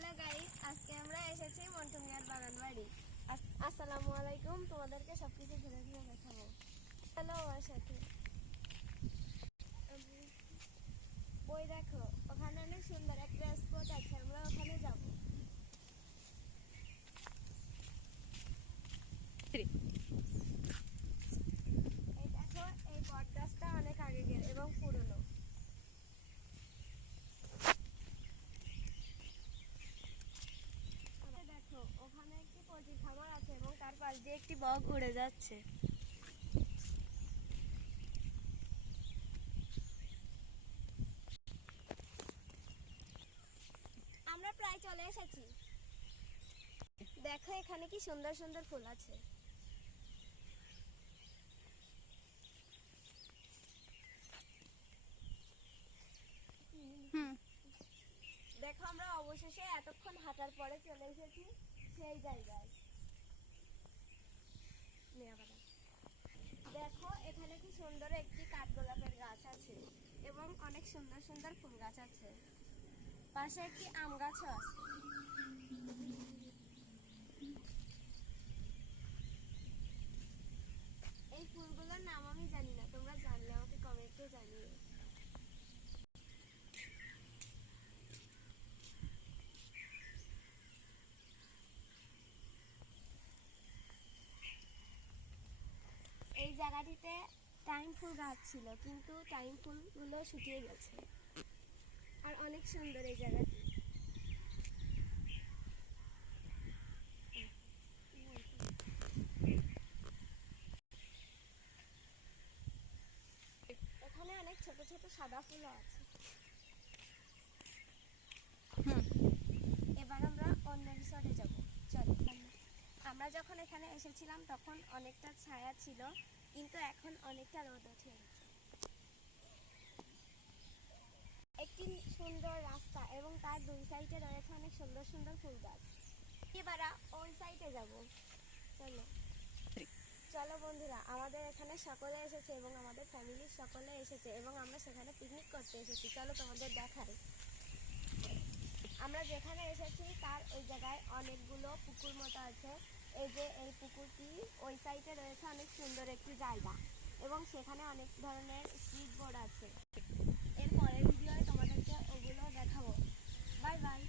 Hello guys, আজকে আমরা এসেছি মন্টু মিয়ার বাগান বাড়ি। আসসালামু আলাইকুম। তোমাদেরকে সবকিছু ঘুরে ঘুরে দেখাবো। হ্যালো আমার সাথে। ওই দেখো, ওখানে অনেক সুন্দর একটা স্পট আছে, আমরা ওখানে যাব। এই দেখো, এই বট গাছটা অনেক আগের এবং পুরনো। দেখো, ওখানে একটি পোল্ট্রির খামার আছে এবং তার পাশ দিয়ে একটি বক উড়ে যাচ্ছে। আমরা প্রায় চলে এসেছি। দেখো, এখানে কি সুন্দর সুন্দর ফুল আছে। দেখো, আমরা অবশেষে এতক্ষণ হাঁটার পরে চলে এসেছি সেই জায়গায়। দেখো, এখানে কি সুন্দর একটি কাঠগোলাপের গাছ আছে এবং অনেক সুন্দর সুন্দর ফুল গাছ আছে। পাশে একটি আম গাছও আছে। এই ফুলগুলোর নাম আমি জানি না, তোমরা জানলে আমাকে কমেন্টে জানিও। এই জায়গাটিতে টাইম ফুল গাছ ছিল, কিন্তু টাইম ফুলগুলো শুকিয়ে গেছে। আর অনেক সুন্দর এই জায়গাটি। এখানে অনেক ছোট ছোট সাদা ফুলও আছে। এবার আমরা অন্য রিসর্টে যাব। চলো। আমরা যখন এখানে এসেছিলাম তখন অনেকটা ছায়া ছিল, কিন্তু এখন অনেকটা রোদ উঠে গেছে। একটি সুন্দর রাস্তা এবং তার দুই সাইডে রয়েছে অনেক সুন্দর সুন্দর ফুল গাছ। এবার ওই সাইডে যাব। চলো চলো বন্ধুরা, আমাদের এখানে সকলে এসেছে এবং আমাদের ফ্যামিলির সকলে এসেছে এবং আমরা সেখানে পিকনিক করতে এসেছি। চলো তোমাদের দেখাই। আমরা যেখানে এসেছি তার ওই জায়গায় অনেকগুলো পুকুর মতো আছে। এই যে এই পুকুরটি, ওই সাইডে রয়েছে অনেক সুন্দর একটি জায়গা এবং সেখানে অনেক ধরনের স্পিড বোর্ড আছে। এর পরের ভিডিওয় তোমাদেরকে ওগুলো দেখাবো। Bye bye.